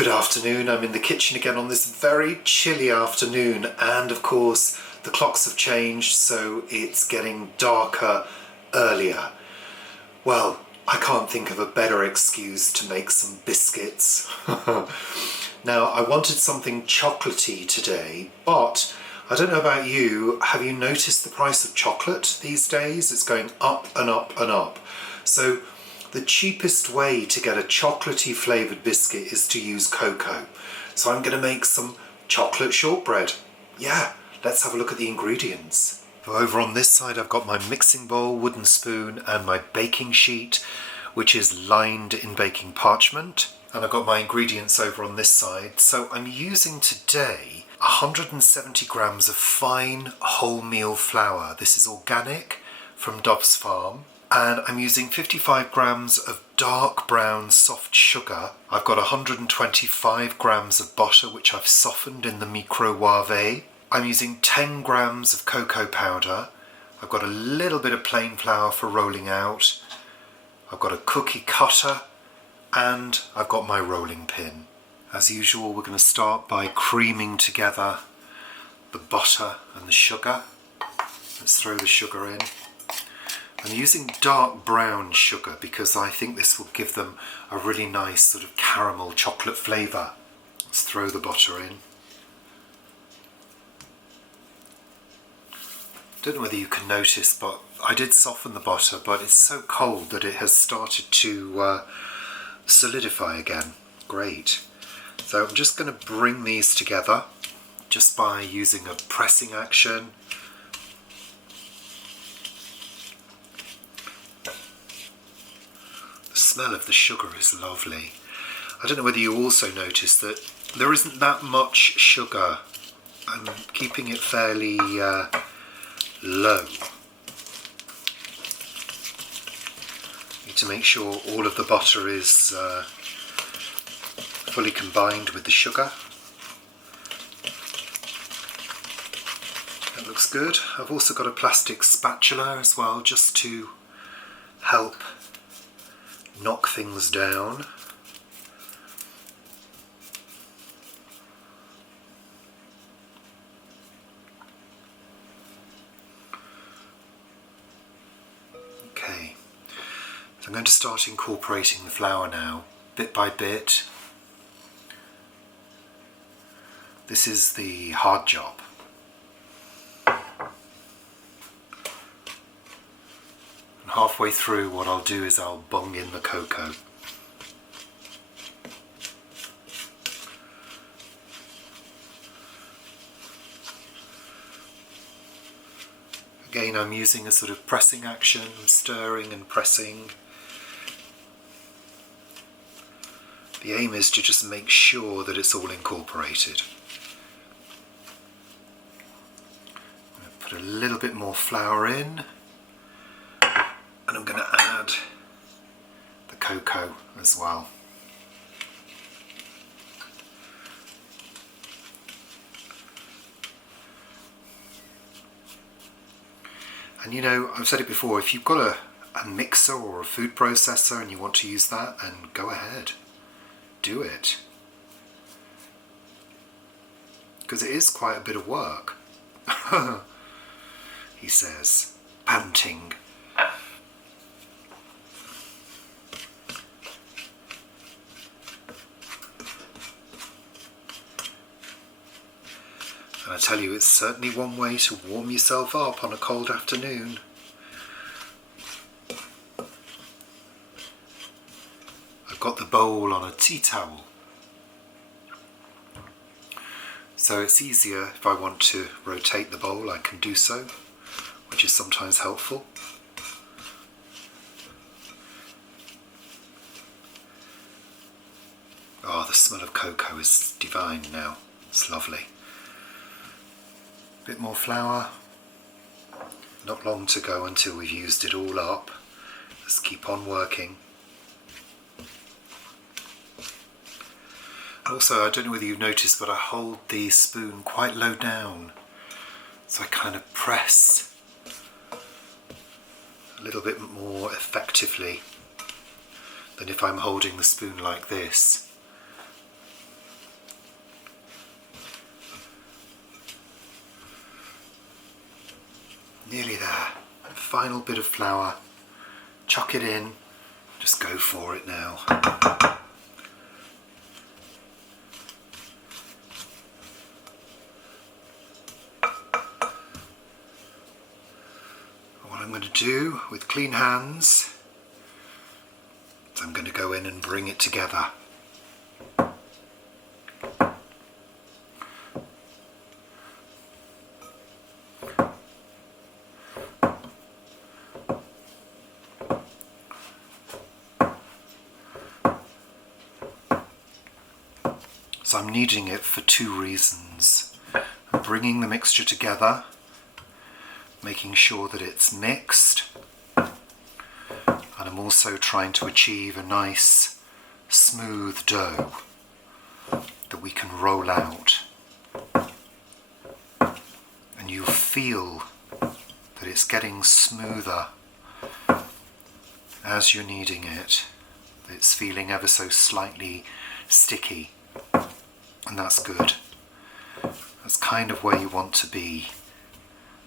Good afternoon. I'm in the kitchen again on this very chilly afternoon, and of course the clocks have changed, so it's getting darker earlier. Well, I can't think of a better excuse to make some biscuits. Now, I wanted something chocolatey today, but I don't know about you, have you noticed the price of chocolate these days? It's going up and up and up. So the cheapest way to get a chocolatey flavoured biscuit is to use cocoa. So I'm going to make some chocolate shortbread. Yeah, let's have a look at the ingredients. So over on this side I've got my mixing bowl, wooden spoon and my baking sheet, which is lined in baking parchment. And I've got my ingredients over on this side. So I'm using today 170 grams of fine wholemeal flour. This is organic from Dove's Farm. And I'm using 55 grams of dark brown soft sugar. I've got 125 grams of butter, which I've softened in the microwave. I'm using 10 grams of cocoa powder. I've got a little bit of plain flour for rolling out. I've got a cookie cutter, and I've got my rolling pin. As usual, we're going to start by creaming together the butter and the sugar. Let's throw the sugar in. I'm using dark brown sugar because I think this will give them a really nice sort of caramel chocolate flavour. Let's throw the butter in. Don't know whether you can notice, but I did soften the butter, but it's so cold that it has started to solidify again. Great. So I'm just going to bring these together just by using a pressing action. The smell of the sugar is lovely. I don't know whether you also notice that there isn't that much sugar. I'm keeping it fairly low. Need to make sure all of the butter is fully combined with the sugar. That looks good. I've also got a plastic spatula as well, just to help knock things down. Okay, so I'm going to start incorporating the flour now, bit by bit. This is the hard job. Halfway through, what I'll do is I'll bung in the cocoa. Again, I'm using a sort of pressing action, stirring and pressing. The aim is to just make sure that it's all incorporated. I'm going to put a little bit more flour in. And I'm going to add the cocoa as well. And you know, I've said it before, if you've got a mixer or a food processor and you want to use that, then go ahead. Do it. Because it is quite a bit of work. He says, panting. And I tell you, it's certainly one way to warm yourself up on a cold afternoon. I've got the bowl on a tea towel, so it's easier if I want to rotate the bowl, I can do so, which is sometimes helpful. Oh, the smell of cocoa is divine now. It's lovely. Bit more flour. Not long to go until we've used it all up. Let's keep on working. Also, I don't know whether you've noticed, but I hold the spoon quite low down, so I kind of press a little bit more effectively than if I'm holding the spoon like this. Nearly there. And final bit of flour. Chuck it in. Just go for it now. What I'm going to do with clean hands is I'm going to go in and bring it together. So I'm kneading it for two reasons. I'm bringing the mixture together, making sure that it's mixed, and I'm also trying to achieve a nice smooth dough that we can roll out. And you'll feel that it's getting smoother as you're kneading it. It's feeling ever so slightly sticky. And that's good. That's kind of where you want to be.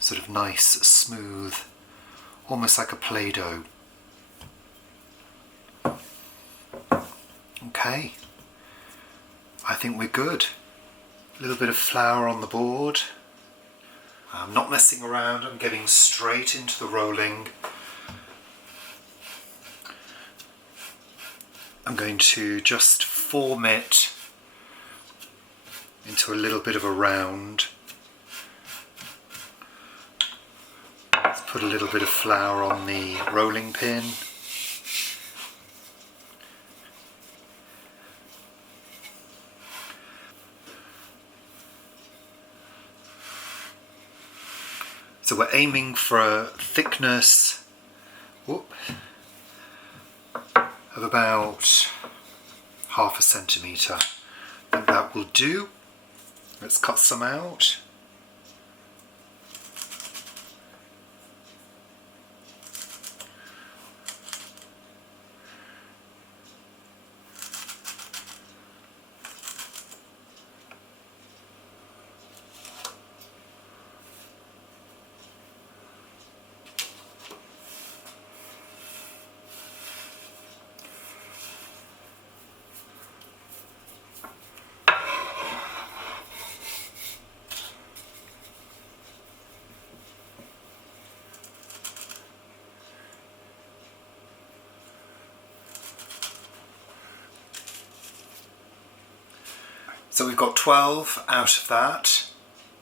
Sort of nice, smooth, almost like a Play-Doh. Okay. I think we're good. A little bit of flour on the board. I'm not messing around, I'm getting straight into the rolling. I'm going to just form it into a little bit of a round. Let's put a little bit of flour on the rolling pin. So we're aiming for a thickness of about 1/2 centimetre. I think that will do. Let's cut some out. So we've got 12 out of that,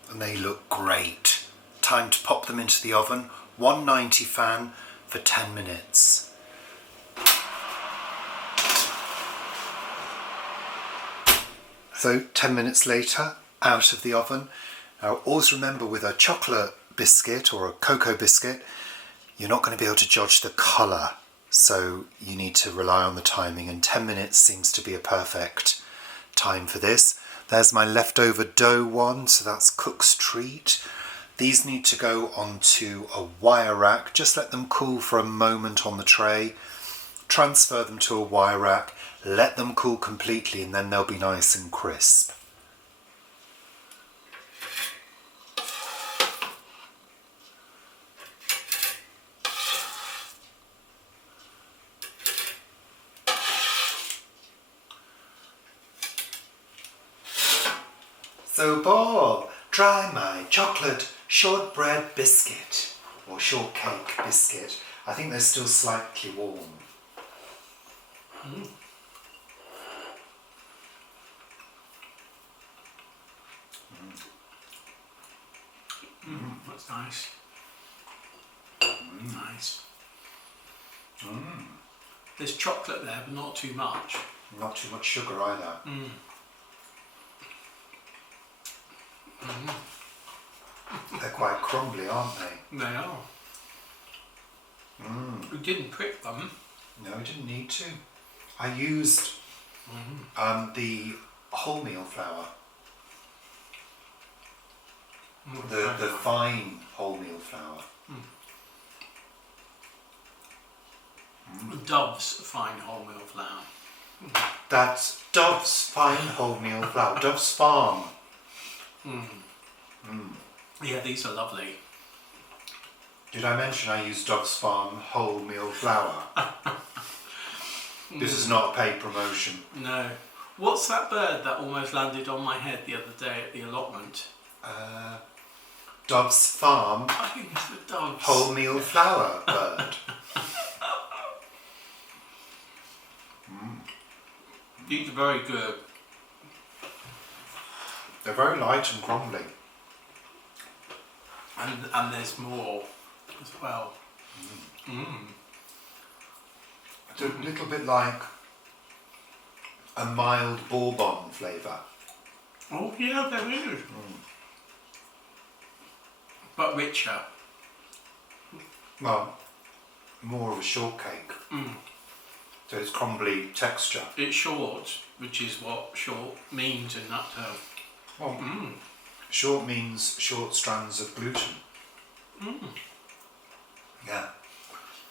and they look great. Time to pop them into the oven, 190 fan for 10 minutes. So 10 minutes later, out of the oven. Now always remember, with a chocolate biscuit or a cocoa biscuit, you're not going to be able to judge the colour, so you need to rely on the timing, and 10 minutes seems to be a perfect time for this. There's my leftover dough one, so that's cook's treat. These need to go onto a wire rack. Just let them cool for a moment on the tray. Transfer them to a wire rack, let them cool completely, and then they'll be nice and crisp. So Paul, try my chocolate shortbread biscuit, or shortcake biscuit. I think they're still slightly warm. That's nice. Nice. There's chocolate there, but not too much. Not too much sugar either. They're quite crumbly, aren't they? They are. We didn't prick them. No, I didn't need to. I used the wholemeal flour. The fine wholemeal flour. Dove's fine wholemeal flour. That's Dove's fine wholemeal flour. Dove's Farm. Yeah, these are lovely. Did I mention I use Dove's Farm wholemeal flour? This is not a paid promotion. No. What's that bird that almost landed on my head the other day at the allotment? Dove's Farm I think it's the doves. wholemeal flour bird. These are very good. They're very light and crumbly. And there's more as well. It's a little bit like a mild bourbon flavour. Oh yeah, there is. But richer. Well, more of a shortcake. So it's crumbly texture. It's short, which is what short means in that term. Well, short means short strands of gluten. Yeah.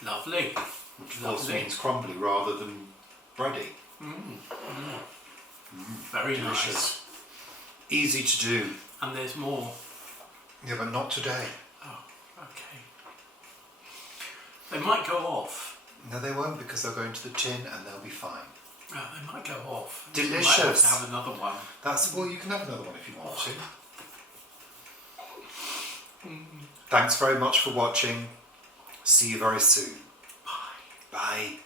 Lovely. Which of course Lovely. means crumbly rather than bready. Very Delicious. nice. Easy to do. And there's more. Yeah, but not today. Oh, okay. They might go off. No, they won't, because they'll go into the tin and they'll be fine. Oh, they might go off. Delicious. You might have to have another one. Well, you can have another one if you want to. Thanks very much for watching. See you very soon. Bye. Bye.